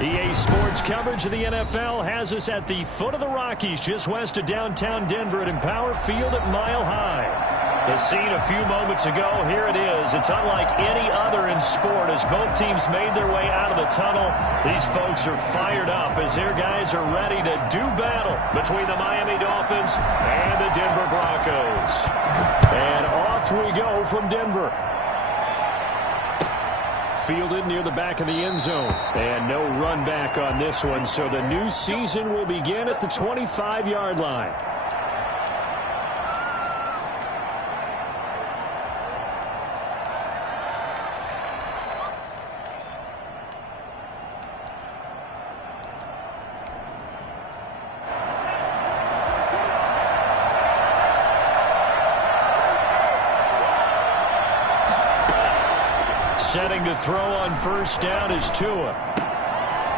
EA Sports coverage of the NFL has us at the foot of the Rockies, just west of downtown Denver at Empower Field at Mile High. The scene a few moments ago, here it is. It's unlike any other in sport as both teams made their way out of the tunnel. These folks are fired up as their guys are ready to do battle between the Miami Dolphins and the Denver Broncos. And off we go from Denver. Fielded near the back of the end zone. And no run back on this one, so the new season will begin at the 25-yard line. Setting to throw on first down is Tua.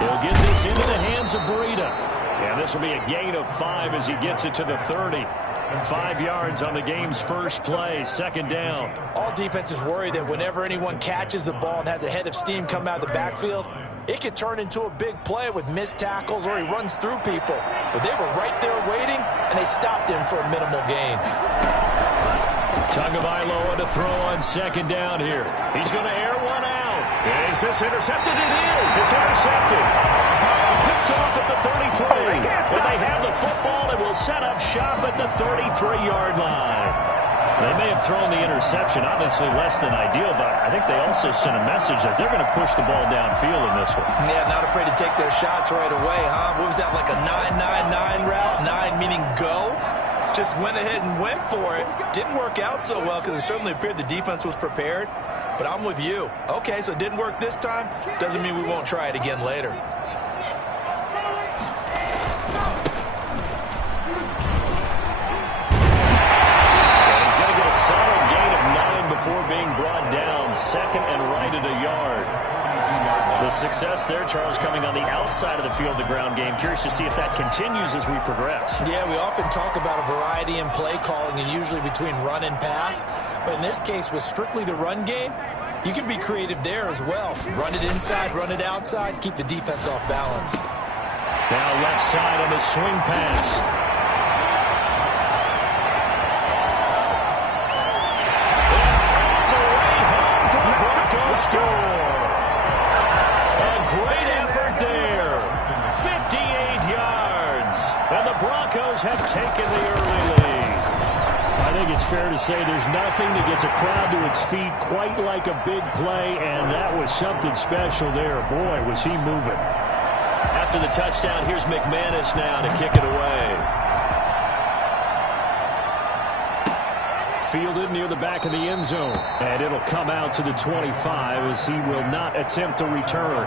He'll get this into the hands of Breida. And this will be a gain of 5 as he gets it to the 30. 5 yards on the game's first play, second down. All defenses worry that whenever anyone catches the ball and has a head of steam come out of the backfield, it could turn into a big play with missed tackles or he runs through people. But they were right there waiting, and they stopped him for a minimal gain. Tagovailoa to throw on second down here. He's going to air one out. Is this intercepted? It is. It's intercepted. Picked off at the 33. But they have the football and will set up shop at the 33-yard line. They may have thrown the interception, obviously less than ideal, but I think they also sent a message that they're going to push the ball downfield in this one. Yeah, not afraid to take their shots right away, huh? What was that, like a 9-9-9 route? 9 meaning go? Just went ahead and went for it. Didn't work out so well because it certainly appeared the defense was prepared. But I'm with you. Okay, so it didn't work this time. Doesn't mean we won't try it again later. He's going to get a solid gain of 9 before being brought down. Second and right at a yard. The success there, Charles, coming on the outside of the field, the ground game. Curious to see if that continues as we progress. Yeah, we often talk about a variety in play calling and usually between run and pass. But in this case, with strictly the run game, you can be creative there as well. Run it inside, run it outside, keep the defense off balance. Now left side on the swing pass. And all the way home for the Broncos score. Great effort there. 58 yards. And the Broncos have taken the early lead. I think it's fair to say there's nothing that gets a crowd to its feet quite like a big play, and that was something special there. Boy, was he moving. After the touchdown, here's McManus now to kick it away. Fielded near the back of the end zone. And it'll come out to the 25 as he will not attempt a return.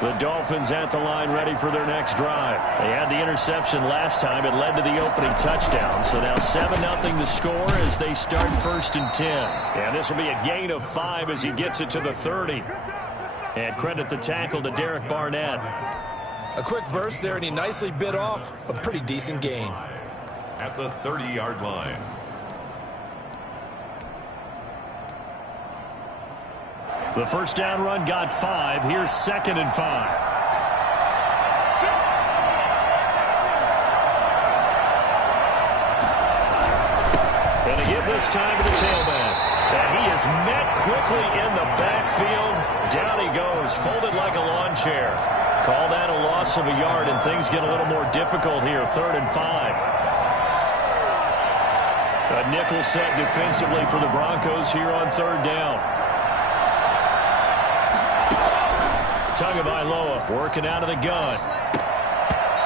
The Dolphins at the line ready for their next drive. They had the interception last time. It led to the opening touchdown. So now 7-0 the score as they start 1st and 10. And this will be a gain of 5 as he gets it to the 30. And credit the tackle to Derek Barnett. A quick burst there, and he nicely bit off a pretty decent gain. At the 30-yard line. The first down run got 5. Here's 2nd and 5. And a give this time to the tailback. And he is met quickly in the backfield. Down he goes, folded like a lawn chair. Call that a loss of a yard, and things get a little more difficult here. 3rd and 5. A nickel set defensively for the Broncos here on 3rd down. Tagovailoa working out of the gun.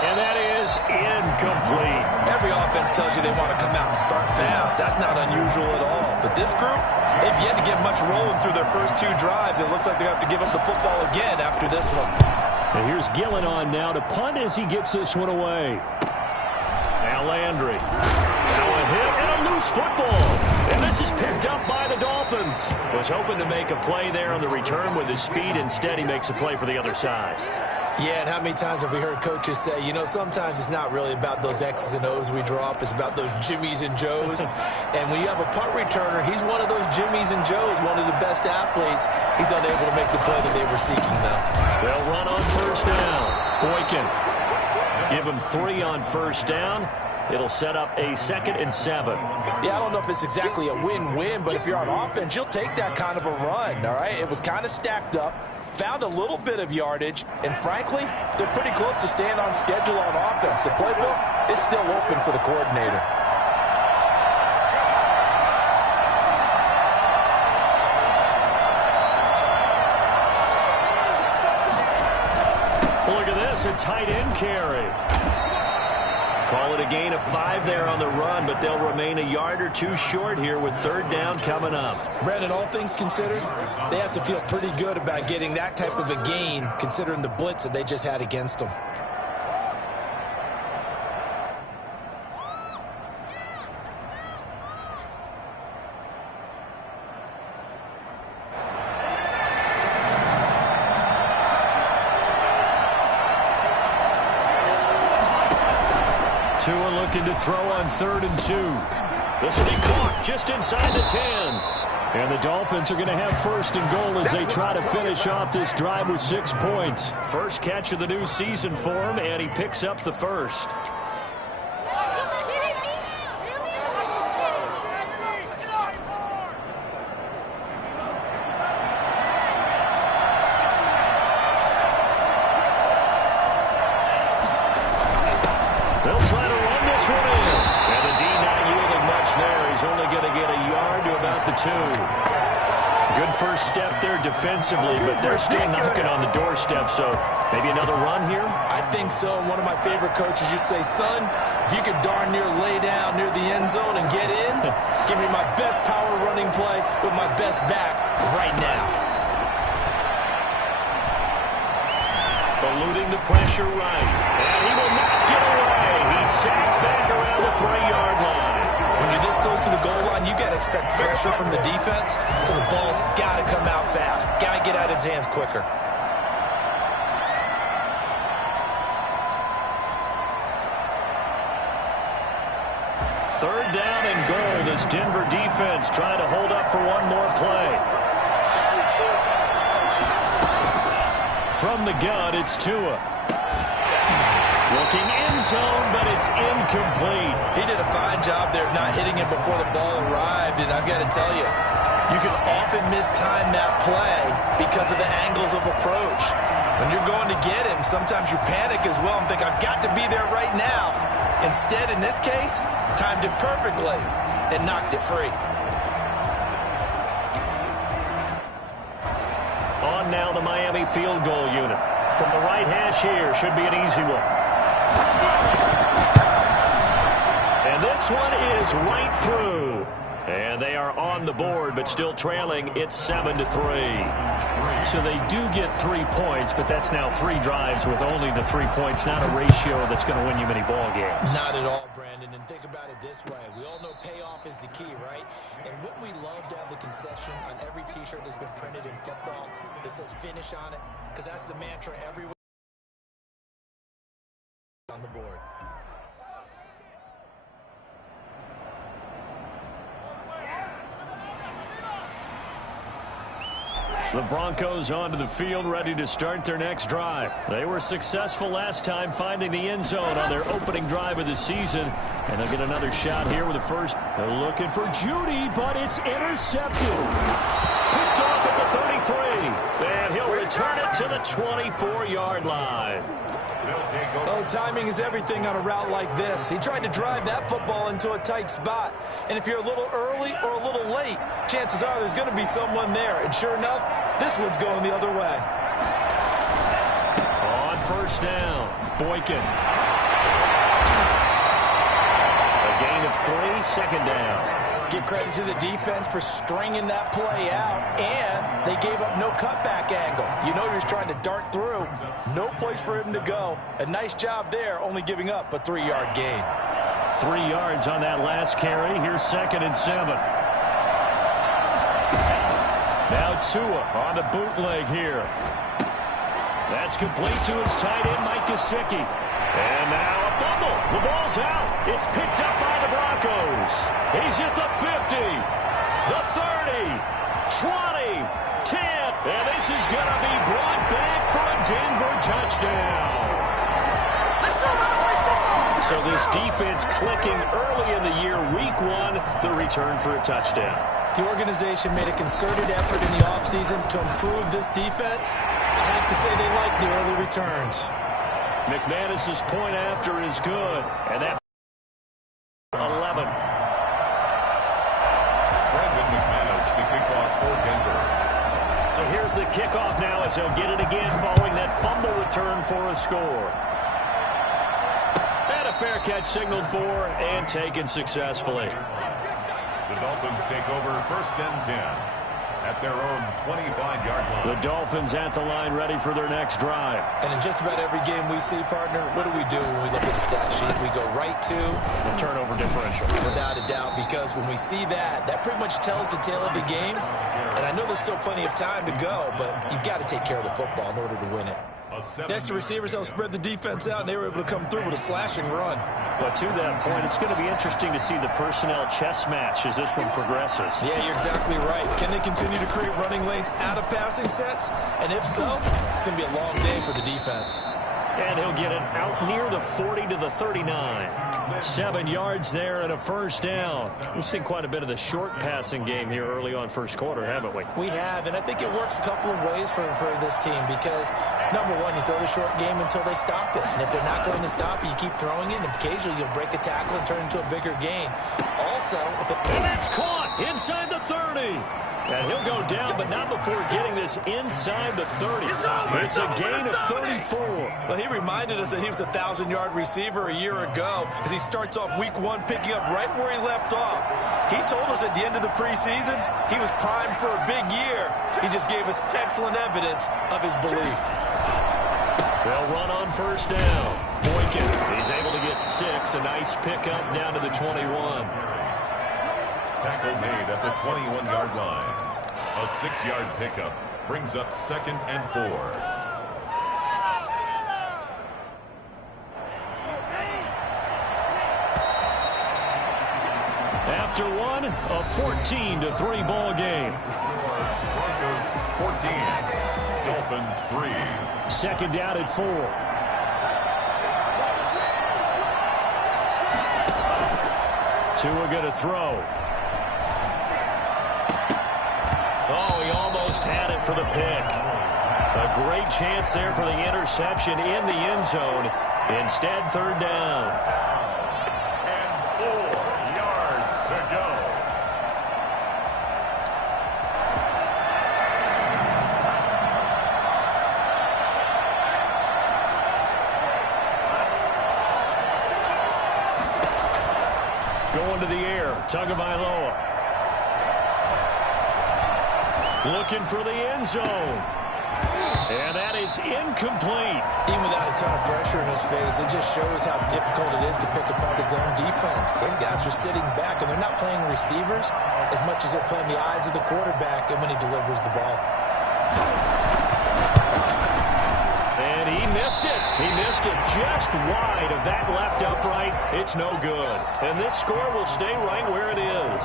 And that is incomplete. Every offense tells you they want to come out and start fast. That's not unusual at all. But this group, they've yet to get much rolling through their first 2 drives. It looks like they have to give up the football again after this one. And here's Gillen on now to punt as he gets this one away. Now Landry. Now a hit and a loose football. And this is picked up by the Dolphins. Was hoping to make a play there on the return with his speed. Instead, he makes a play for the other side. Yeah, and how many times have we heard coaches say, you know, sometimes it's not really about those X's and O's we draw up. It's about those Jimmies and Joes. And when you have a punt returner, he's one of those Jimmies and Joes, one of the best athletes. He's unable to make the play that they were seeking, though. They'll run on first down. Boykin. Give him 3 on first down. It'll set up a 2nd and 7. Yeah, I don't know if it's exactly a win-win, but if you're on offense, you'll take that kind of a run, all right? It was kind of stacked up. Found a little bit of yardage, and frankly, they're pretty close to staying on schedule on offense. The playbook is still open for the coordinator. Look at this, a tight end carry. Call it a gain of 5 there on the run, but they'll remain a yard or 2 short here with 3rd down coming up. Brandon, all things considered, they have to feel pretty good about getting that type of a gain, considering the blitz that they just had against them. Tua looking to throw on 3rd and 2. This will be caught just inside the 10. And the Dolphins are going to have 1st and goal as they try to finish off this drive with 6 points. First catch of the new season for him, and he picks up the first. They'll try to run this one in. And the D not yielding much there. He's only going to get a yard to about the 2. Good first step there defensively, but they're still knocking on the doorstep, so maybe another run here? I think so. One of my favorite coaches used to say, son, if you could darn near lay down near the end zone and get in, give me my best power running play with my best back right now. Eluding the pressure right. And he will not get away. He's sacked back around the 3-yard line. When you're this close to the goal line, you got to expect pressure from the defense, so the ball's got to come out fast. Got to get out of his hands quicker. Third down and goal. This Denver defense trying to hold up for one more play. From the gun, it's Tua. Looking end zone, but it's incomplete. He did a fine job there of not hitting him before the ball arrived, and I've got to tell you, you can often mistime that play because of the angles of approach. When you're going to get him, sometimes you panic as well and think, I've got to be there right now. Instead, in this case, timed it perfectly and knocked it free. On now the Miami field goal unit. From the right hash here, should be an easy one. And this one is right through. And they are on the board, but still trailing. It's 7-3. So they do get 3 points, but that's now 3 drives with only the 3 points. Not a ratio that's going to win you many ball games. Not at all, Brandon. And think about it this way. We all know payoff is the key, right? And wouldn't we love to have the concession on every T-shirt that's been printed in football that says finish on it? Because that's the mantra everywhere on the board. The Broncos onto the field, ready to start their next drive. They were successful last time finding the end zone on their opening drive of the season. And they'll get another shot here with the first. They're looking for Judy, but it's intercepted. Picked off at the 33. And he'll return it to the 24-yard line. Oh, timing is everything on a route like this. He tried to drive that football into a tight spot. And if you're a little early or a little late, chances are there's going to be someone there. And sure enough, this one's going the other way. On first down, Boykin. A gain of 3, 2nd down. give credit to the defense for stringing that play out, and they gave up no cutback angle. You know you're just trying to dart through. No place for him to go. A nice job there, only giving up a 3-yard gain. 3 yards on that last carry. Here's 2nd and 7. Now Tua on the bootleg here. That's complete to his tight end, Mike Gesicki. And now a fumble. The ball's out. It's picked up by the Broncos. He's at the 50, the 30, 20, 10. And this is going to be brought back for a Denver touchdown. So this defense clicking early in the year, week 1, the return for a touchdown. The organization made a concerted effort in the offseason to improve this defense. I have to say they like the early returns. McManus's point after is good. And that 11. Brandon McManus, the kickoff for Denver. So here's the kickoff now as he'll get it again following that fumble return for a score. And a fair catch signaled for and taken successfully. The Dolphins take over 1st and 10 at their own 25-yard line. The Dolphins at the line ready for their next drive. And in just about every game we see, partner, what do we do when we look at the stat sheet? We go right to the turnover differential. Without a doubt, because when we see that, that pretty much tells the tale of the game. And I know there's still plenty of time to go, but you've got to take care of the football in order to win it. Next to receivers, they'll spread the defense out, and they were able to come through with a slashing run. But to that point, it's going to be interesting to see the personnel chess match as this one progresses. Yeah, you're exactly right. Can they continue to create running lanes out of passing sets? And if so, it's going to be a long day for the defense. And he'll get it out near the 40 to the 39. 7 yards there and a first down. We've seen quite a bit of the short passing game here early on first quarter, haven't we? We have, and I think it works a couple of ways for this team because, number one, you throw the short game until they stop it. And if they're not going to stop it, you keep throwing it, and occasionally you'll break a tackle and turn it into a bigger gain. Also, and it's caught inside the 30. And he'll go down, but not before getting this inside the 30. It's a gain of 34. Well, he reminded us that he was a 1,000-yard receiver a year ago as he starts off week 1 picking up right where he left off. He told us at the end of the preseason he was primed for a big year. He just gave us excellent evidence of his belief. They'll run on first down. Boykin, he's able to get 6. A nice pickup down to the 21. Tackle made at the 21-yard line. A 6-yard pickup brings up 2nd and 4. After one, a 14-3 ball game. Broncos 14, Dolphins 3. 2nd down at 4. Tua going to throw. Oh, he almost had it for the pick. A great chance there for the interception in the end zone. Instead, 3rd down. And 4 yards to go. Going to the air, Tagovailoa. Looking for the end zone. And that is incomplete. Even without a ton of pressure in his face, it just shows how difficult it is to pick apart his own defense. Those guys are sitting back, and they're not playing receivers as much as they're playing the eyes of the quarterback and when he delivers the ball. And he missed it. He missed it just wide of that left upright. It's no good. And this score will stay right where it is.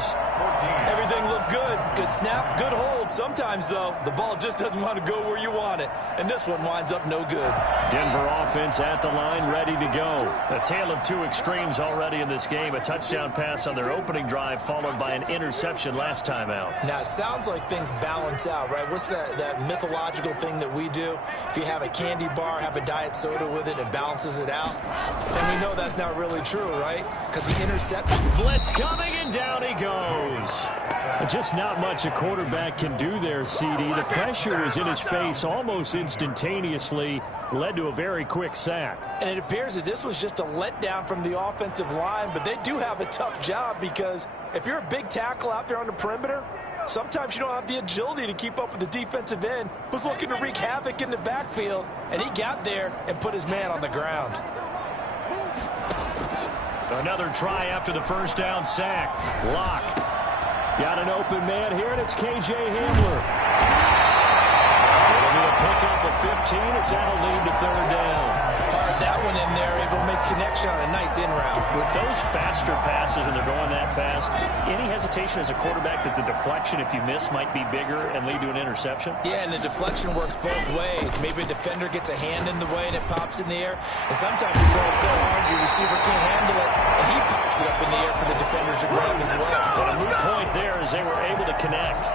Everything looked good. Good snap, good hold. Sometimes, though, the ball just doesn't want to go where you want it. And this one winds up no good. Denver offense at the line, ready to go. A tale of 2 extremes already in this game. A touchdown pass on their opening drive, followed by an interception last time out. Now, it sounds like things balance out, right? What's that mythological thing that we do? If you have a candy bar, have a diet soda with it, it balances it out. And we know that's not really true, right? Because the interception. Blitz coming, and down he goes. Just not much a quarterback can do there, CD. The pressure is in his face almost instantaneously, led to a very quick sack. And it appears that this was just a letdown from the offensive line, but they do have a tough job because If you're a big tackle out there on the perimeter, sometimes you don't have the agility to keep up with the defensive end who's looking to wreak havoc in the backfield, and he got there and put his man on the ground. Another try after the first down sack. Locke got an open man here, and it's K.J. Hamler. It'll be a pickup of 15 as that'll lead to third down. Fired that one in there, able to make connection on a nice in route. With those faster passes and they're going that fast, any hesitation as a quarterback that the deflection, if you miss, might be bigger and lead to an interception? Yeah, and the deflection works both ways. Maybe a defender gets a hand in the way and it pops in the air. And sometimes you throw it so hard your receiver can't handle it, and he pops it up in the air for the defenders to grab as well. But a moot point there as they were able to connect.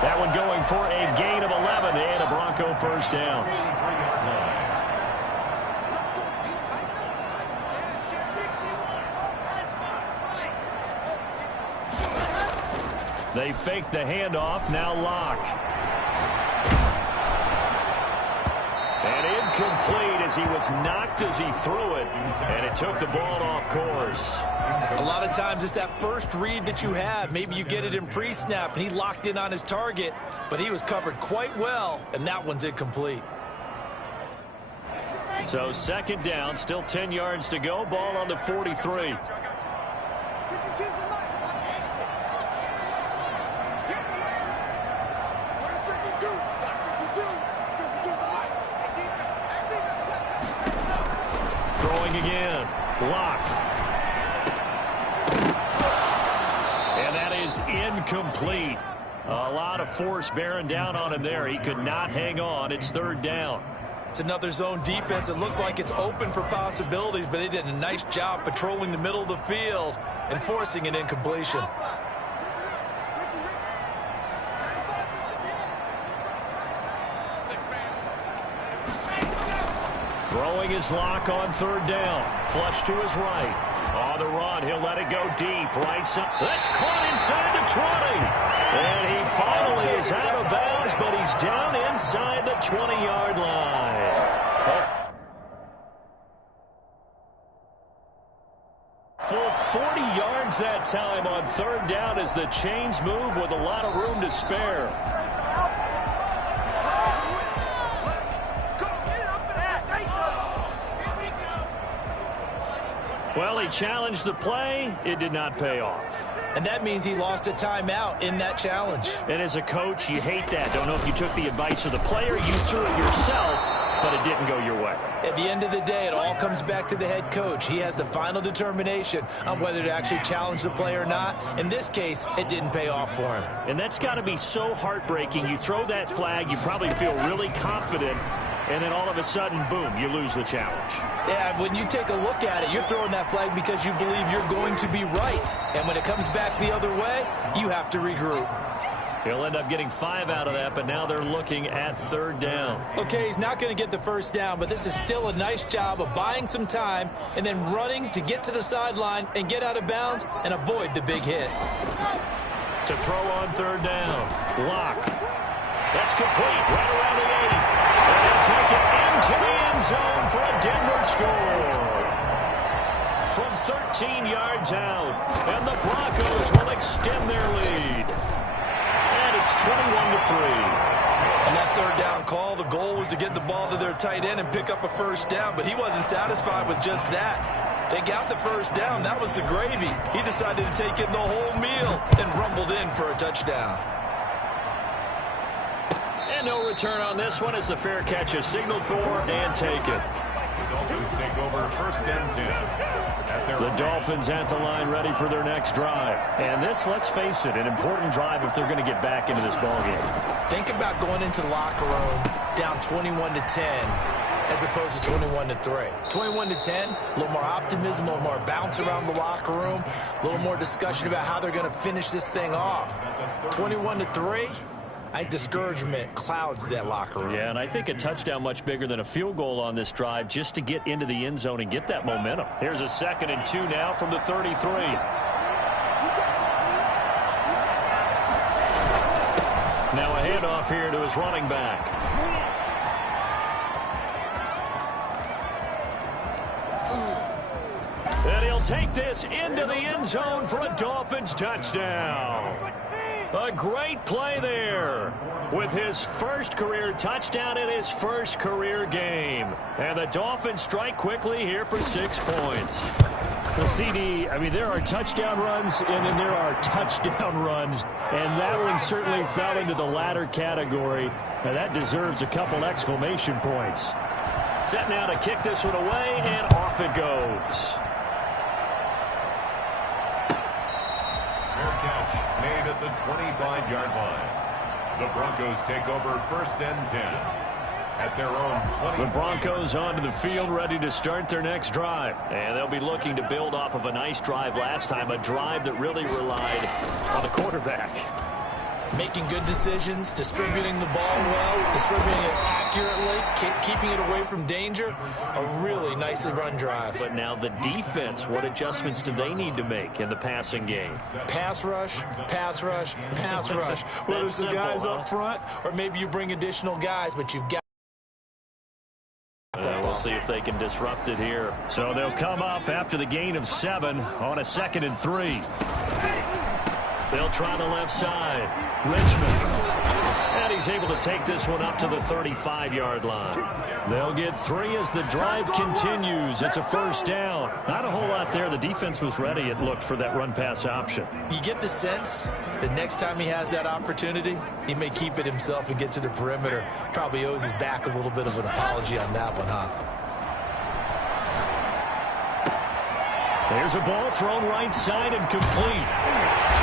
That one going for a gain of 11 and a Bronco first down. They fake the handoff. Now Locke. And incomplete as he was knocked as he threw it. And it took the ball off course. A lot of times it's that first read that you have. Maybe you get it in pre-snap, and he locked in on his target, but he was covered quite well, and that one's incomplete. So second down, still 10 yards to go. Ball on the 43. Throwing again. Locke. And that is incomplete. A lot of force bearing down on him there. He could not hang on. It's third down. It's another zone defense. It looks like it's open for possibilities, but they did a nice job patrolling the middle of the field and forcing an incompletion. Throwing his Locke on third down. Flush to his right. On the run, he'll let it go deep. Right side. That's caught inside the 20. And he finally is out of bounds, but he's down inside the 20-yard line. Full 40 yards that time on third down as the chains move with a lot of room to spare. Well, he challenged the play. It did not pay off. And that means he lost a timeout in that challenge. And as a coach, you hate that. Don't know if you took the advice of the player. You threw it yourself, but it didn't go your way. At the end of the day, it all comes back to the head coach. He has the final determination on whether to actually challenge the play or not. In this case, it didn't pay off for him. And that's got to be so heartbreaking. You throw that flag, you probably feel really confident, and then all of a sudden, boom, you lose the challenge. Yeah, when you take a look at it, you're throwing that flag because you believe you're going to be right. And when it comes back the other way, you have to regroup. He'll end up getting 5 out of that, but now they're looking at third down. Okay, he's not going to get the first down, but this is still a nice job of buying some time and then running to get to the sideline and get out of bounds and avoid the big hit. To throw on third down. Locke. That's complete right around the 80. And they'll take it into the end zone for a Denver score. From 13 yards out. And the Broncos will extend their lead. And it's 21-3. On that third down call, the goal was to get the ball to their tight end and pick up a first down, but he wasn't satisfied with just that. They got the first down. That was the gravy. He decided to take in the whole meal and rumbled in for a touchdown. And no return on this one as the fair catch is signaled for and taken. The Dolphins take over first and 10. The Dolphins at the line ready for their next drive. And this, let's face it, an important drive if they're going to get back into this ballgame. Think about going into the locker room down 21-10 as opposed to 21-3. 21-10, a little more optimism, a little more bounce around the locker room, a little more discussion about how they're going to finish this thing off. 21-3, I think discouragement clouds that locker room. Yeah, and I think a touchdown much bigger than a field goal on this drive just to get into the end zone and get that momentum. Here's a 2nd and 2 now from the 33. Now a handoff here to his running back. And he'll They'll take this into the end zone for a Dolphins touchdown. A great play there with his first career touchdown in his first career game. And the Dolphins strike quickly here for 6 points. Well, CD, I mean, there are touchdown runs and then there are touchdown runs. And that one certainly fell into the latter category. And that deserves a couple exclamation points. Set now to kick this one away, and off it goes. Fair catch made at the 25-yard line. The Broncos take over 1st and 10 at their own 20. The Broncos onto the field, ready to start their next drive. And they'll be looking to build off of a nice drive last time, a drive that really relied on the quarterback. Making good decisions, distributing the ball well, distributing it accurately, keeping it away from danger. A really nicely run drive. But now the defense, what adjustments do they need to make in the passing game? Pass rush, pass rush, pass rush. Whether it's the guys up front or maybe you bring additional guys, but you've got. We'll see if they can disrupt it here. So they'll come up after the gain of 7 on a 2nd and 3. They'll try the left side. Richmond. And he's able to take this one up to the 35-yard line. They'll get 3 as the drive continues. It's a 1st down. Not a whole lot there. The defense was ready, it looked, for that run-pass option. You get the sense that next time he has that opportunity, he may keep it himself and get to the perimeter. Probably owes his back a little bit of an apology on that one, huh? There's a ball thrown right side and complete.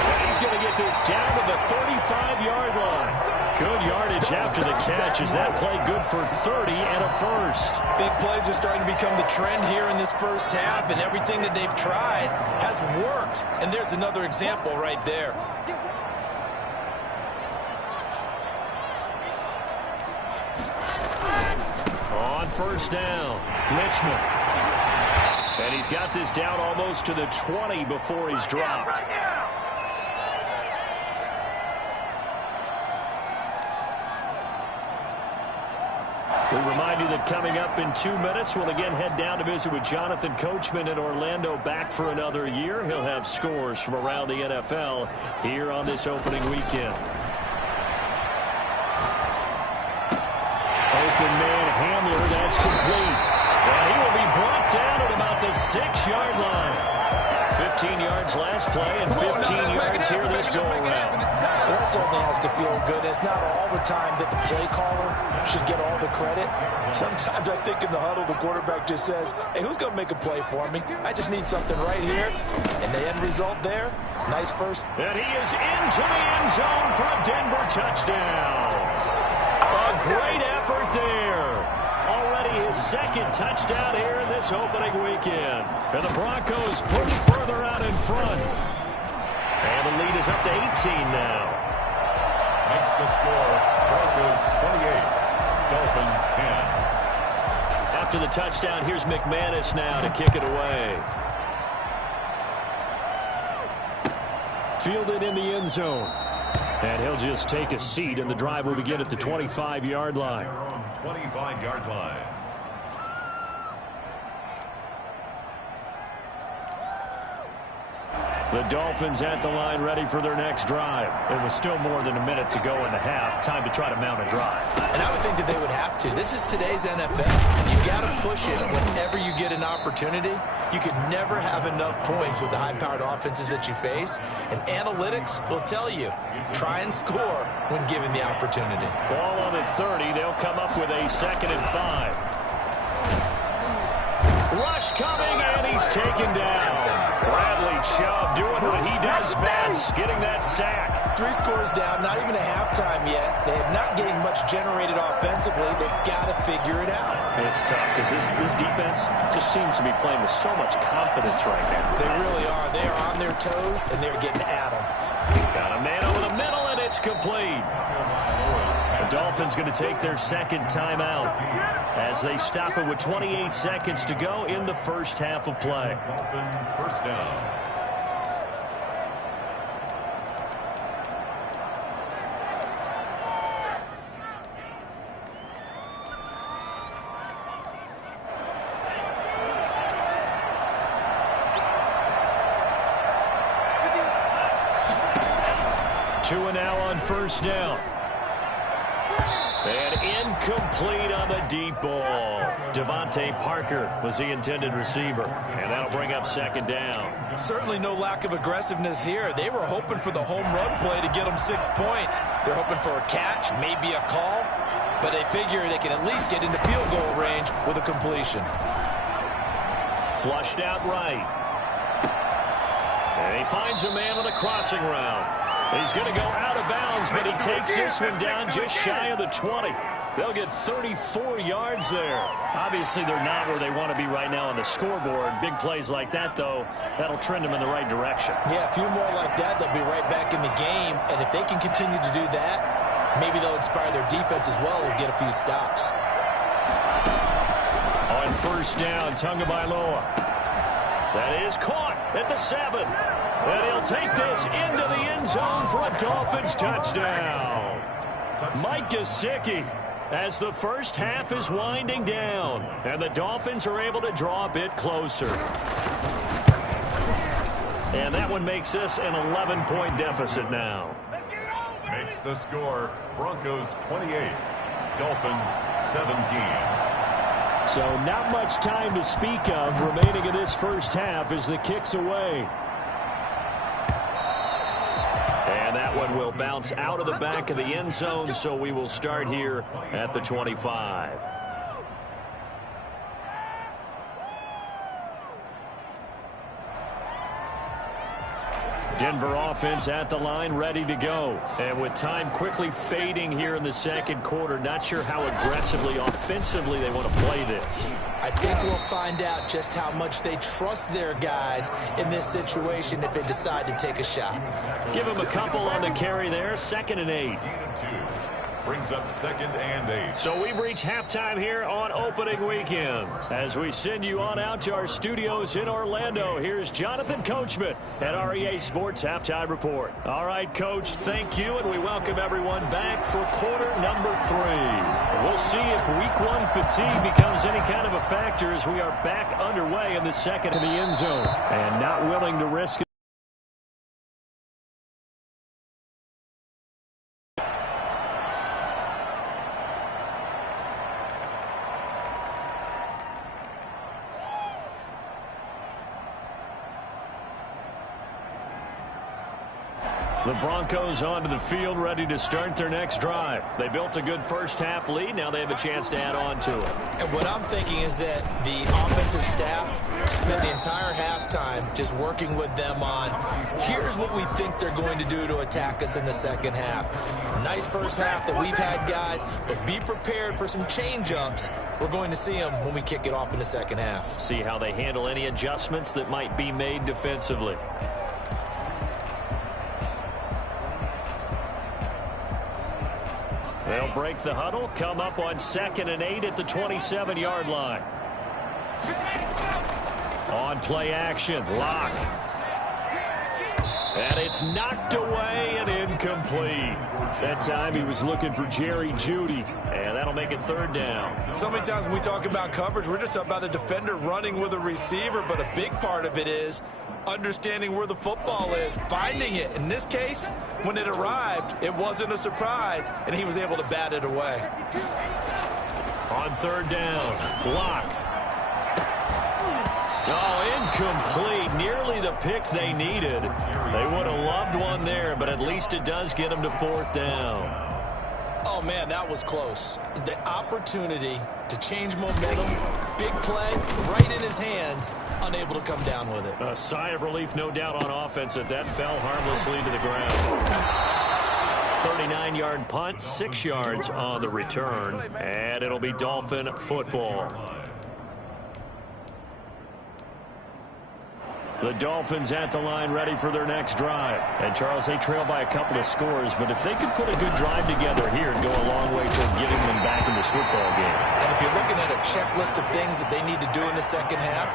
And he's going to get this down to the 35-yard line. Good yardage after the catch. Is that play good for 30 and a 1st? Big plays are starting to become the trend here in this first half, and everything that they've tried has worked. And there's another example right there. On 1st down, Richmond. And he's got this down almost to the 20 before he's dropped. We remind you that coming up in 2 minutes, we'll again head down to visit with Jonathan Coachman in Orlando, back for another year. He'll have scores from around the NFL here on this opening weekend. Open man Hamler, that's complete. And he will be brought down at about the 6-yard line. 15 yards last play and 15 yards here this go-around. Well, that certainly has to feel good. It's not all the time that the play caller should get all the credit. Sometimes I think in the huddle, the quarterback just says, hey, who's going to make a play for me? I just need something right here. And the end result there, nice first. And he is into the end zone for a Denver touchdown. A great effort there. Already his 2nd touchdown here in this opening weekend. And the Broncos push further out in front. And the lead is up to 18 now. Makes the score Broncos 28, Dolphins 10. After the touchdown, here's McManus now to kick it away. Fielded in the end zone. And he'll just take a seat, and the drive will begin at the 25-yard line. 25-yard line. The Dolphins at the line ready for their next drive. It was still more than a minute to go in the half. Time to try to mount a drive. And I would think that they would have to. This is today's NFL. You've got to push it whenever you get an opportunity. You could never have enough points with the high-powered offenses that you face. And analytics will tell you, try and score when given the opportunity. Ball on the 30. They'll come up with a 2nd and 5. Rush coming, and he's taken down. Bradley Chubb doing what he does best, getting that sack. 3 scores down, not even a halftime yet. They are not getting much generated offensively. They've got to figure it out. It's tough because this defense just seems to be playing with so much confidence right now. They really are. They are on their toes, and they're getting at them. Got a man over the middle, and it's complete. The Dolphins going to take their 2nd timeout as they stop it with 28 seconds to go in the first half of play. Dolphin 1st down. 2 now on first down. And incomplete on the deep ball. Devontae Parker was the intended receiver. And that'll bring up second down. Certainly no lack of aggressiveness here. They were hoping for the home run play to get them 6 points. They're hoping for a catch, maybe a call. But they figure they can at least get into field goal range with a completion. Flushed out right. And he finds a man on the crossing route. He's going to go out of bounds, but he takes this one down just shy of the 20. They'll get 34 yards there. Obviously, they're not where they want to be right now on the scoreboard. Big plays like that, though, that'll trend them in the right direction. Yeah, a few more like that, they'll be right back in the game. And if they can continue to do that, maybe they'll inspire their defense as well and get a few stops. On first down, Tagovailoa. That is caught at the 7. And he'll take this into the end zone for a Dolphins touchdown. Mike Gesicki, as the first half is winding down, and the Dolphins are able to draw a bit closer. And that one makes this an 11-point deficit now. Makes the score Broncos 28, Dolphins 17. So not much time to speak of remaining in this first half as the kick's away. And that one will bounce out of the back of the end zone, so we will start here at the 25. Denver offense at the line, ready to go. And with time quickly fading here in the second quarter, not sure how aggressively, offensively they want to play this. I think we'll find out just how much they trust their guys in this situation if they decide to take a shot. Give them a couple on the carry there, 2nd and 8. Brings up 2nd and 8. So we've reached halftime here on opening weekend. As we send you on out to our studios in Orlando, here's Jonathan Coachman at REA Sports Halftime Report. All right, Coach, thank you, and we welcome everyone back for quarter number 3. We'll see if week 1 fatigue becomes any kind of a factor as we are back underway in the second in the end zone. And not willing to risk it. The Broncos onto the field, ready to start their next drive. They built a good first half lead. Now they have a chance to add on to it. And what I'm thinking is that the offensive staff spent the entire halftime just working with them on, here's what we think they're going to do to attack us in the second half. Nice first half that we've had, guys, but be prepared for some change-ups. We're going to see them when we kick it off in the second half. See how they handle any adjustments that might be made defensively. They'll break the huddle, come up on 2nd and 8 at the 27-yard line. On play action, Locke. And it's knocked away and incomplete. That time he was looking for Jerry Jeudy, and that'll make it 3rd down. So many times when we talk about coverage, we're just about a defender running with a receiver, but a big part of it is understanding where the football is, finding it. In this case, when it arrived, it wasn't a surprise, and he was able to bat it away. On 3rd down, Locke. Oh, incomplete. Nearly the pick they needed. They would have loved one there, but at least it does get them to 4th down. Oh, man, that was close. The opportunity to change momentum, big play, right in his hands, unable to come down with it. A sigh of relief, no doubt, on offense that fell harmlessly to the ground. 39-yard punt, 6 yards on the return, and it'll be Dolphin football. The Dolphins at the line ready for their next drive. And, Charles, they trail by a couple of scores, but if they could put a good drive together here and go a long way toward getting them back in this football game. And if you're looking at a checklist of things that they need to do in the second half,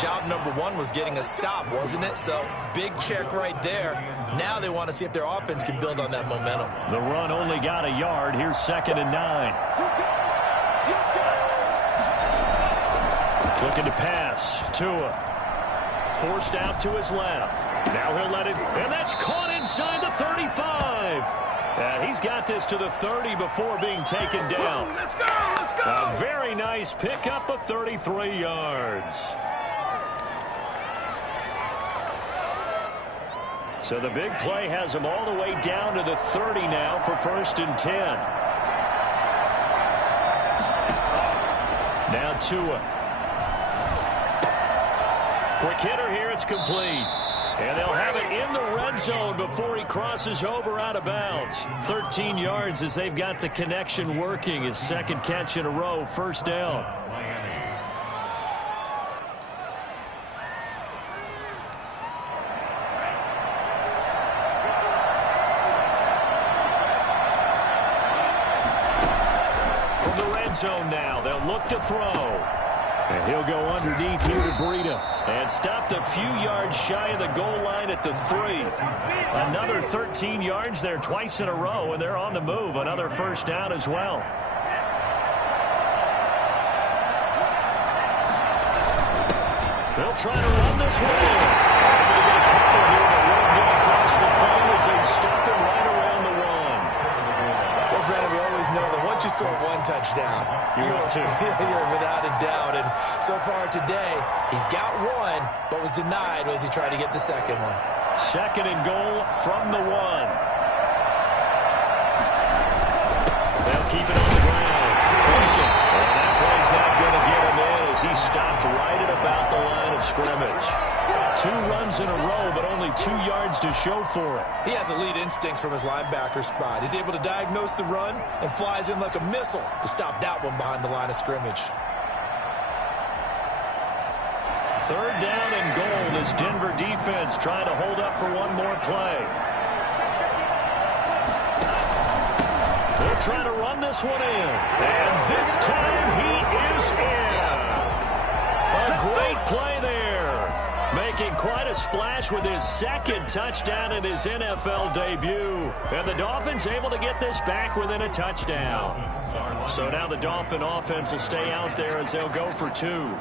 job number 1 was getting a stop, wasn't it? So, big check right there. Now they want to see if their offense can build on that momentum. The run only got a yard. Here's 2nd and 9. Looking to pass. Tua. Forced out to his left. Now he'll let it, and that's caught inside the 35. And he's got this to the 30 before being taken down. Let's go! Let's go! A very nice pickup of 33 yards. So the big play has him all the way down to the 30 now for 1st and 10. Now Tua. Quick hitter here, it's complete. And they'll have it in the red zone before he crosses over out of bounds. 13 yards as they've got the connection working. His second catch in a row, 1st down. From the red zone now, they'll look to throw. And he'll go underneath here to Breida. And stopped a few yards shy of the goal line at the 3. Another 13 yards there twice in a row, and they're on the move. Another 1st down as well. They'll try to run this one in. Across the plane as they stop him right around the 1. Well, Brandon, we always know that once you score 1 touchdown, you're without a doubt. And so far today, he's got 1, but was denied as he tried to get the second one. 2nd and goal from the 1. They'll keep it on the ground. And that play's not going to get him in as he stopped right at about the line of scrimmage. 2 runs in a row, but only 2 yards to show for it. He has elite instincts from his linebacker spot. He's able to diagnose the run and flies in like a missile to stop that one behind the line of scrimmage. 3rd down and goal as Denver defense trying to hold up for one more play. They'll try to run this one in. And this time he is in. A great play there. Making quite a splash with his 2nd touchdown in his NFL debut. And the Dolphins able to get this back within a touchdown. So now the Dolphin offense will stay out there as they'll go for 2.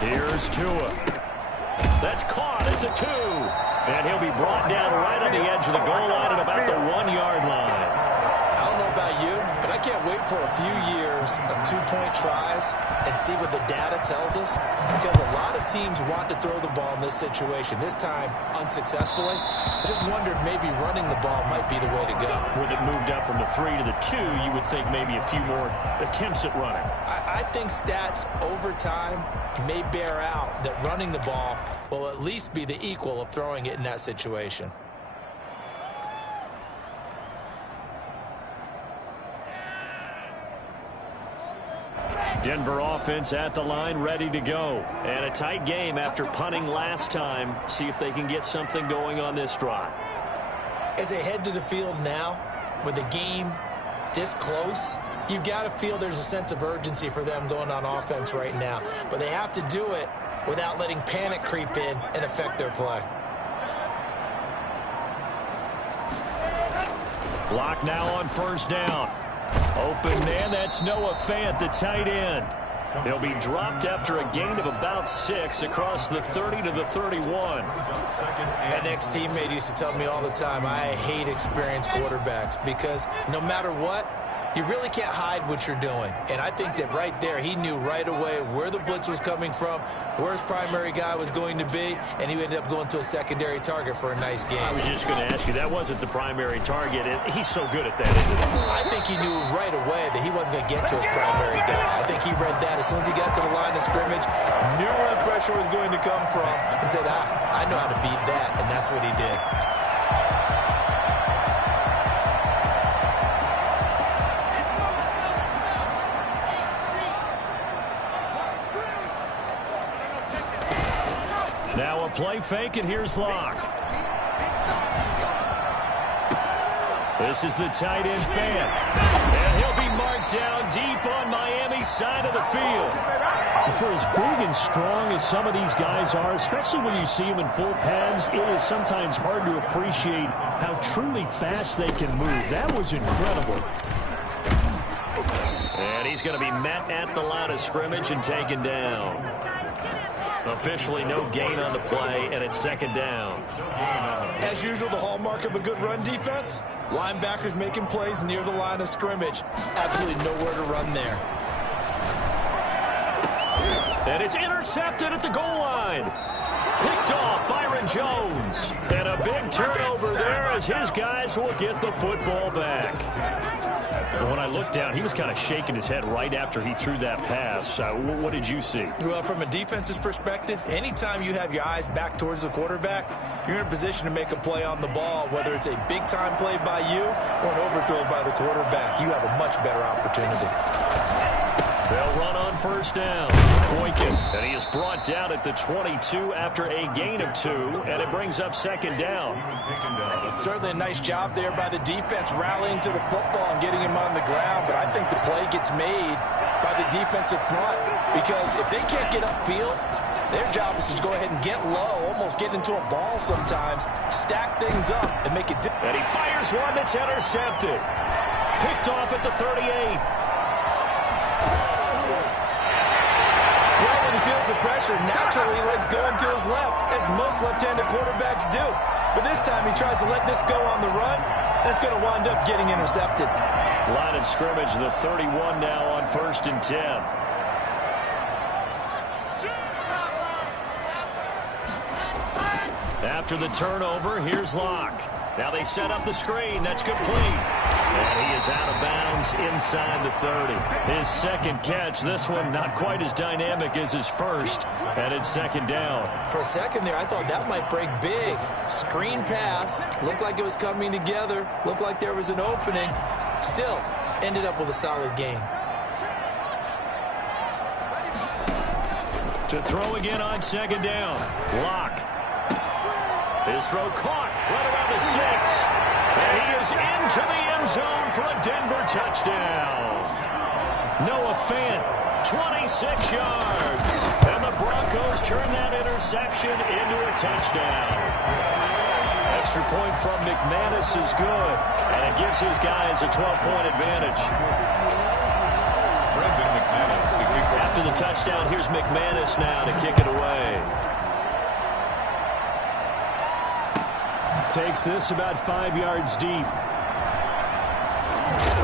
Here's Tua. That's caught at the 2. And he'll be brought down right on the edge of the goal line at about the 1-yard line. I don't know about you, but I can't wait for a few years of 2-point tries and see what the data tells us, because a lot of teams want to throw the ball in this situation, this time unsuccessfully. I just wondered maybe running the ball might be the way to go. With it moved up from the 3 to the 2, you would think maybe a few more attempts at running. I think stats over time may bear out that running the ball will at least be the equal of throwing it in that situation. Denver offense at the line, ready to go. And a tight game after punting last time. See if they can get something going on this drive. As they head to the field now, with the game this close, you've got to feel there's a sense of urgency for them going on offense right now. But they have to do it without letting panic creep in and affect their play. Block now on 1st down. Open man, that's Noah Fant, the tight end. He'll be dropped after a gain of about 6 across the 30 to the 31. An ex-teammate used to tell me all the time, I hate experienced quarterbacks because no matter what, you really can't hide what you're doing. And I think that right there, he knew right away where the blitz was coming from, where his primary guy was going to be, and he ended up going to a secondary target for a nice game. I was just going to ask you, that wasn't the primary target. He's so good at that, isn't he? I think he knew right away that he wasn't going to get to his primary guy. I think he read that as soon as he got to the line of scrimmage, knew where the pressure was going to come from, and said, I know how to beat that, and that's what he did. Now a play fake, and here's Locke. This is the tight end Fant. And he'll be marked down deep on Miami's side of the field. For as big and strong as some of these guys are, especially when you see them in full pads, it is sometimes hard to appreciate how truly fast they can move. That was incredible. And he's going to be met at the line of scrimmage and taken down. Officially no gain on the play, and it's second down. As usual, the hallmark of a good run defense, linebackers making plays near the line of scrimmage. Absolutely nowhere to run there. And it's intercepted at the goal line. Picked off Byron Jones. And a big turnover there as his guys will get the football back. When I looked down, he was kind of shaking his head right after he threw that pass. What did you see? Well, from a defense's perspective, anytime you have your eyes back towards the quarterback, you're in a position to make a play on the ball, whether it's a big-time play by you or an overthrow by the quarterback. You have a much better opportunity. They'll run on first down. Boykin, and he is brought down at the 22 after a gain of 2, and it brings up second down. Certainly a nice job there by the defense rallying to the football and getting him on the ground, but I think the play gets made by the defensive front because if they can't get upfield, their job is to go ahead and get low, almost get into a ball sometimes, stack things up, and make it difficult. And he fires one that's intercepted. Picked off at the 38. Feels the pressure, naturally legs going to his left, as most left-handed quarterbacks do. But this time he tries to let this go on the run, and it's going to wind up getting intercepted. Line of scrimmage, the 31 now on 1st and 10. After the turnover, here's Locke. Now they set up the screen. That's complete. And he is out of bounds inside the 30. His second catch. This one not quite as dynamic as his first. And it's second down. For a second there, I thought that might break big. Screen pass. Looked like it was coming together. Looked like there was an opening. Still, ended up with a solid gain. To throw again on second down. Locke. His throw caught right around the 6. And he is into the end zone for a Denver touchdown. Noah Fant, 26 yards. And the Broncos turn that interception into a touchdown. Extra point from McManus is good. And it gives his guys a 12-point advantage. After the touchdown, here's McManus now to kick it away. Takes this about 5 yards deep.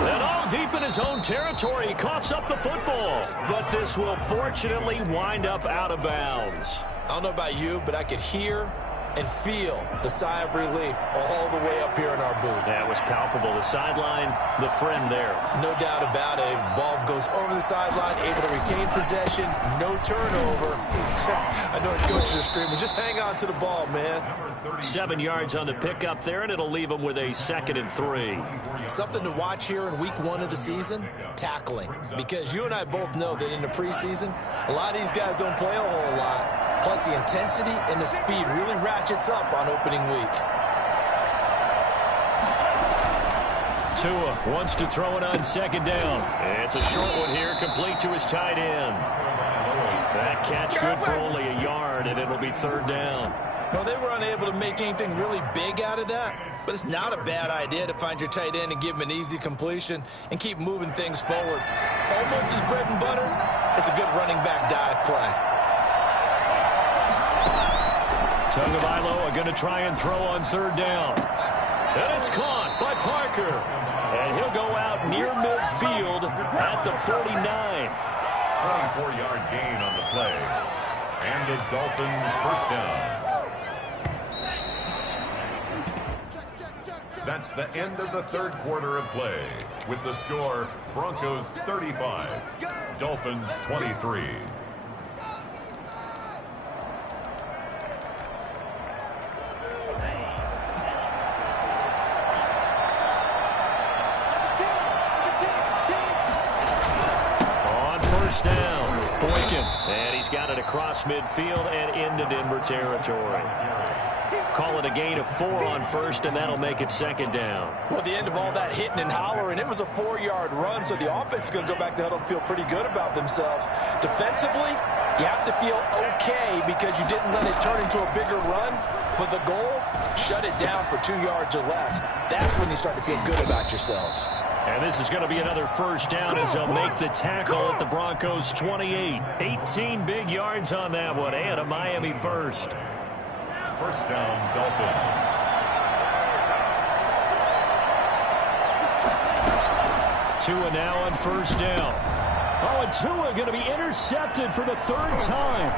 And all deep in his own territory. He coughs up the football. But this will fortunately wind up out of bounds. I don't know about you, but I could hear and feel the sigh of relief all the way up here in our booth. That was palpable. The sideline, the friend there. No doubt about it. Ball goes over the sideline, able to retain possession, no turnover. I know his coaches are screaming, just hang on to the ball, man. 7 yards on the pickup there, and it'll leave him with a 2nd and 3. Something to watch here in week 1 of the season, tackling. Because you and I both know that in the preseason, a lot of these guys don't play a whole lot. Plus, the intensity and the speed really ratchets up on opening week. Tua wants to throw it on second down. It's a short one here, complete to his tight end. That catch good for only a yard, and it'll be 3rd down. No, they were unable to make anything really big out of that, but it's not a bad idea to find your tight end and give him an easy completion and keep moving things forward. Almost his bread and butter. It's a good running back dive play. Tagovailoa are going to try and throw on 3rd down. And it's caught by Parker. And he'll go out near midfield at the 49. 24-yard gain on the play. And the Dolphins first down. That's the end of the 3rd quarter of play. With the score, Broncos 35, Dolphins 23. On first down, Boykin. And he's got it across midfield and into Denver territory. Call it a gain of 4 on first, and that'll make it 2nd down. Well, the end of all that hitting and hollering, it was a 4-yard run, so the offense is going to go back to huddle and feel pretty good about themselves. Defensively, you have to feel okay because you didn't let it turn into a bigger run, but the goal, shut it down for 2 yards or less. That's when you start to feel good about yourselves. And this is going to be another first down as they'll make the tackle at the Broncos 28. 18 big yards on that one, and a Miami first. First down, Dolphins. Tua now on first down. Oh, and Tua going to be intercepted for the third time.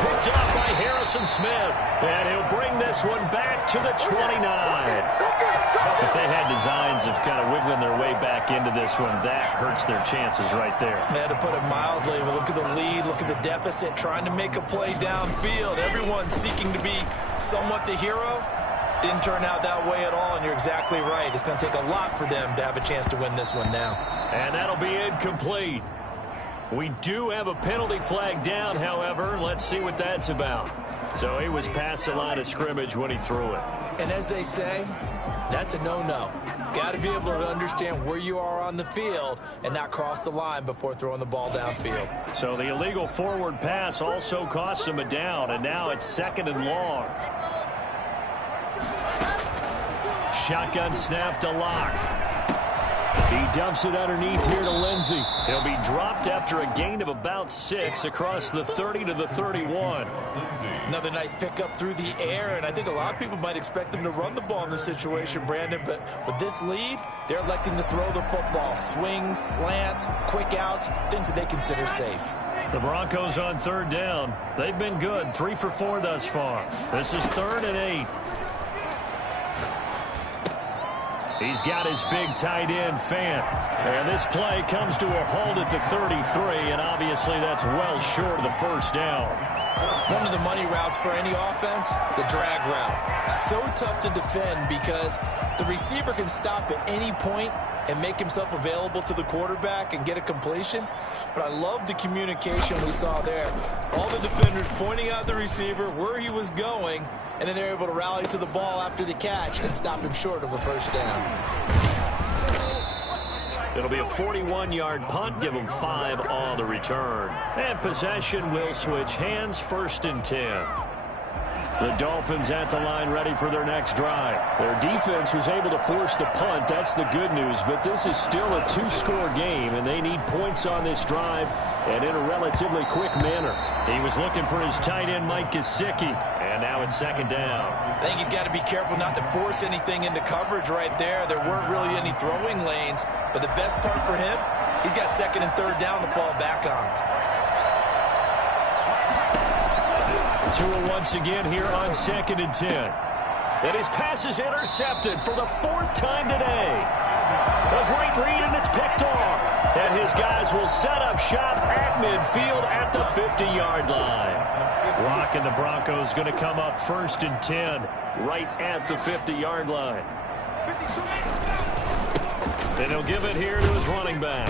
Picked up by Harrison Smith. And he'll bring this one back to the 29. If they had designs of kind of wiggling their way back into this one, that hurts their chances right there. They had to put it mildly. Look at the lead, look at the deficit, trying to make a play downfield. Everyone seeking to be somewhat the hero. Didn't turn out that way at all, and you're exactly right. It's going to take a lot for them to have a chance to win this one now. And that'll be incomplete. We do have a penalty flag down, however. Let's see what that's about. So he was past the line of scrimmage when he threw it. And as they say, that's a no-no. Got to be able to understand where you are on the field and not cross the line before throwing the ball downfield. So the illegal forward pass also cost him a down, and now it's 2nd and long. Shotgun snap to Locke. He dumps it underneath here to Lindsey. He'll be dropped after a gain of about 6 across the 30 to the 31. Another nice pickup through the air, and I think a lot of people might expect them to run the ball in this situation, Brandon, but with this lead, they're electing to throw the football. Swings, slants, quick outs, things that they consider safe. The Broncos on 3rd down. They've been good, 3 for 4 thus far. This is 3rd and 8. He's got his big tight end, Fant. And this play comes to a halt at the 33, and obviously that's well short of the first down. One of the money routes for any offense, the drag route. So tough to defend because the receiver can stop at any point and make himself available to the quarterback and get a completion. But I love the communication we saw there. All the defenders pointing out the receiver, where he was going, and then they're able to rally to the ball after the catch and stop him short of a first down. It'll be a 41-yard punt, give them 5 on the return. And possession will switch hands, 1st and 10. The Dolphins at the line ready for their next drive. Their defense was able to force the punt. That's the good news. But this is still a 2-score game, and they need points on this drive and in a relatively quick manner. He was looking for his tight end, Mike Gesicki, and now it's 2nd down. I think he's got to be careful not to force anything into coverage right there. There weren't really any throwing lanes, but the best part for him, he's got 2nd and 3rd down to fall back on. Tua once again here on 2nd and 10. And his pass is intercepted for the 4th time today. A great read, and it's picked off. And his guys will set up shop at midfield at the 50-yard line. Locke and the Broncos going to come up 1st and 10 right at the 50-yard line. And he'll give it here to his running back.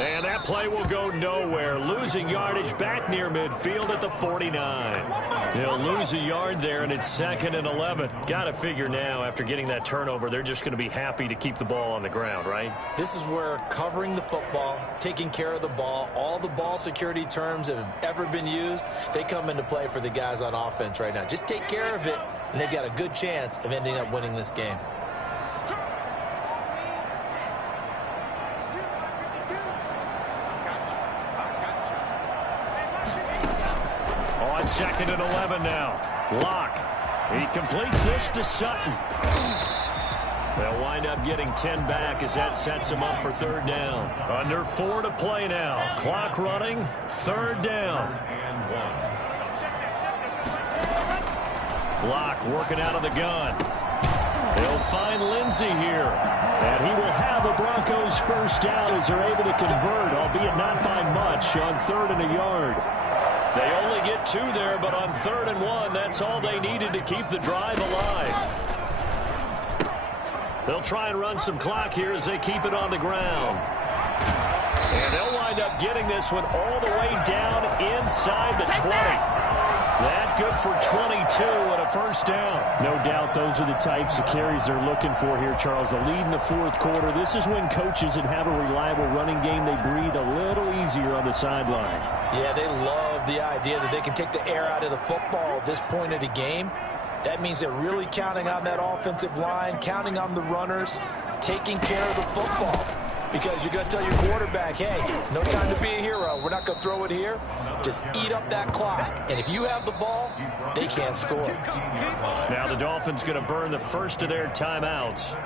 And that play will go nowhere. Losing yardage back near midfield at the 49. He'll lose a yard there, and it's 2nd and 11. Got to figure now, after getting that turnover, they're just going to be happy to keep the ball on the ground, right? This is where covering the football, taking care of the ball, all the ball security terms that have ever been used, they come into play for the guys on offense right now. Just take care of it, and they've got a good chance of ending up winning this game. On 2nd and 11 now. Locke. He completes this to Sutton. They'll wind up getting 10 back as that sets him up for 3rd down. Under 4 to play now. Clock running. 3rd down. Locke working out of the gun. They'll find Lindsey here. And he will have a Broncos first down as they're able to convert, albeit not by much, on 3rd and a yard. They only get 2 there, but on 3rd and 1, that's all they needed to keep the drive alive. They'll try and run some clock here as they keep it on the ground. And they'll wind up getting this one all the way down inside the 20. That good for 22 and a first down. No doubt those are the types of carries they're looking for here, Charles. The lead in the 4th quarter. This is when coaches that have a reliable running game, they breathe a little easier on the sideline. Yeah, they love the idea that they can take the air out of the football at this point of the game. That means they're really counting on that offensive line, counting on the runners, taking care of the football. because you're going to tell your quarterback, hey, no time to be a hero. We're not going to throw it here. Just eat up that clock. And if you have the ball, they can't score. Now the Dolphins going to burn the first of their timeouts.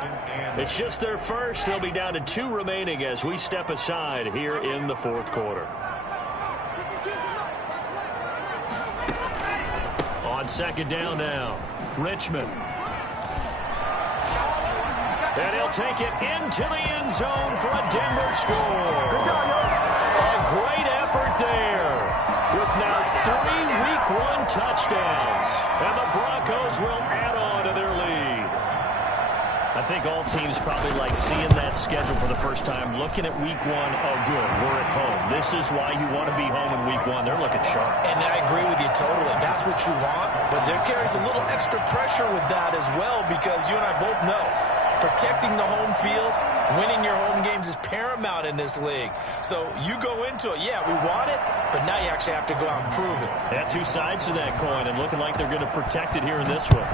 It's just their first. They'll be down to 2 remaining as we step aside here in the fourth quarter. On second down now, Richmond. And he'll take it into the end zone for a Denver score. A great effort there with now 3 Week 1 touchdowns. And the Broncos will add on to their lead. I think all teams probably like seeing that schedule for the first time, looking at Week 1, oh good, we're at home. This is why you want to be home in Week 1. They're looking sharp. And I agree with you totally. That's what you want. But there carries a little extra pressure with that as well, because you and I both know protecting the home field, winning your home games is paramount in this league. So you go into it, yeah, we want it, but now you actually have to go out and prove it. Yeah, 2 sides to that coin, and looking like they're going to protect it here in this one.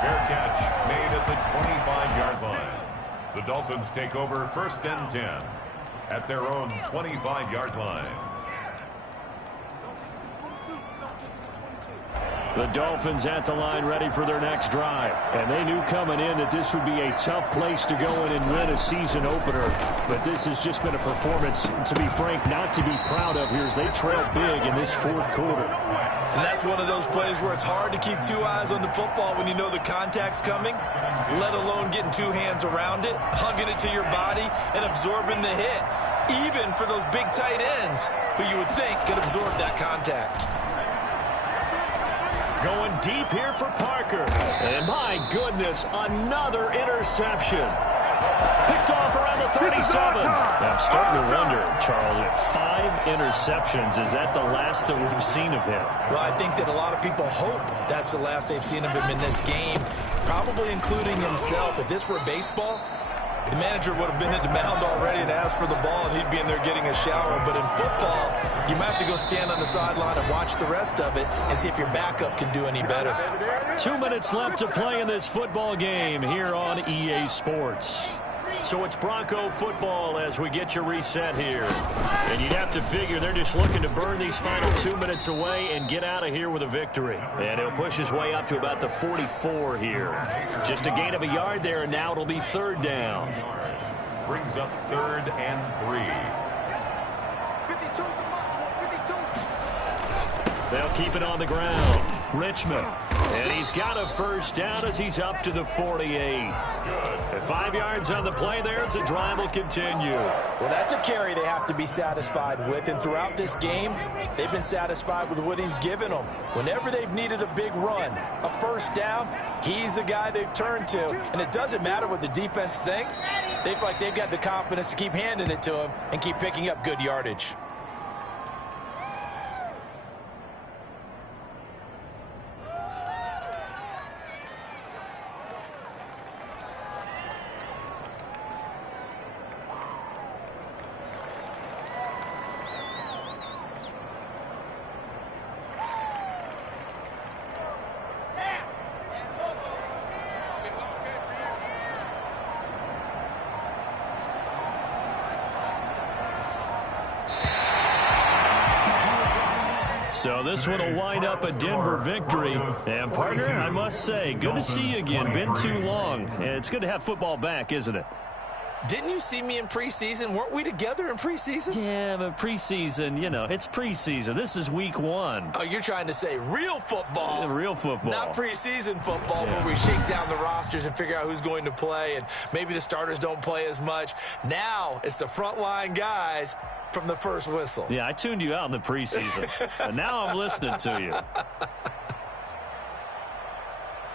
Fair catch made at the 25-yard line. The Dolphins take over 1st and 10 at their own 25-yard line. The Dolphins at the line ready for their next drive. And they knew coming in that this would be a tough place to go in and win a season opener. But this has just been a performance, to be frank, not to be proud of here as they trail big in this fourth quarter. And that's one of those plays where it's hard to keep 2 eyes on the football when you know the contact's coming, let alone getting 2 hands around it, hugging it to your body, and absorbing the hit, even for those big tight ends who you would think could absorb that contact. Going deep here for Parker. And my goodness, another interception. Picked off around the 37. I'm starting to wonder, Charles, if 5 interceptions, is that the last that we've seen of him? Well, I think that a lot of people hope that's the last they've seen of him in this game, probably including himself. If this were baseball, the manager would have been at the mound already and asked for the ball, and he'd be in there getting a shower. But in football, you might have to go stand on the sideline and watch the rest of it and see if your backup can do any better. 2 minutes left to play in this football game here on EA Sports. So it's Bronco football as we get you reset here. And you'd have to figure they're just looking to burn these final 2 minutes away and get out of here with a victory. And he'll push his way up to about the 44 here. Just a gain of a yard there, and now it'll be 3rd down. Brings up 3rd and 3. They'll keep it on the ground. Richmond. And he's got a 1st down as he's up to the 48. At 5 yards on the play there, the drive will continue. Well, that's a carry they have to be satisfied with. And throughout this game, they've been satisfied with what he's given them. Whenever they've needed a big run, a 1st down, he's the guy they've turned to. And it doesn't matter what the defense thinks. They feel like they've got the confidence to keep handing it to him and keep picking up good yardage. So this one will wind up a Denver victory. And, partner, I must say, good to see you again. Been too long. And it's good to have football back, isn't it? Didn't you see me in preseason? Weren't we together in preseason? Yeah, but preseason, you know, it's preseason. This is week 1. Oh, you're trying to say real football. Yeah, real football. Not preseason football where we shake down the rosters and figure out who's going to play, and maybe the starters don't play as much. Now it's the frontline guys from the first whistle. Yeah, I tuned you out in the preseason. And now I'm listening to you.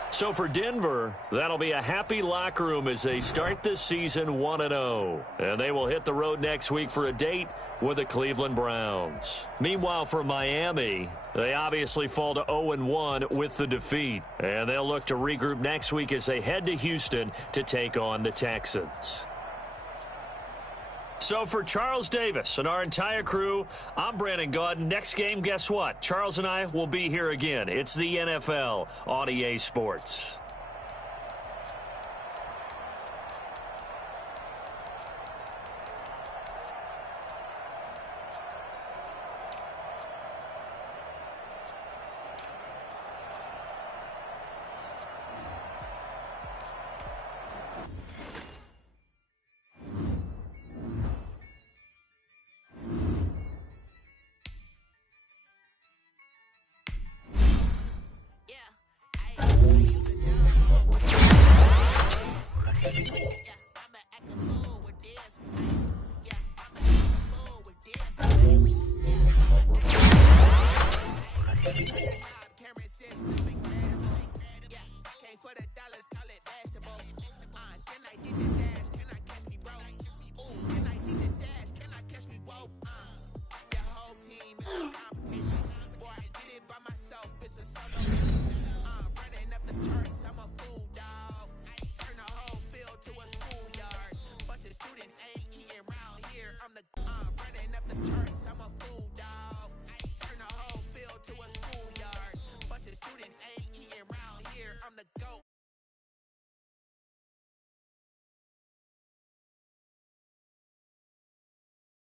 So for Denver, that'll be a happy locker room as they start this season 1-0. And they will hit the road next week for a date with the Cleveland Browns. Meanwhile, for Miami, they obviously fall to 0-1 with the defeat. And they'll look to regroup next week as they head to Houston to take on the Texans. So for Charles Davis and our entire crew, I'm Brandon Gaudin. Next game, guess what? Charles and I will be here again. It's the NFL on EA Sports.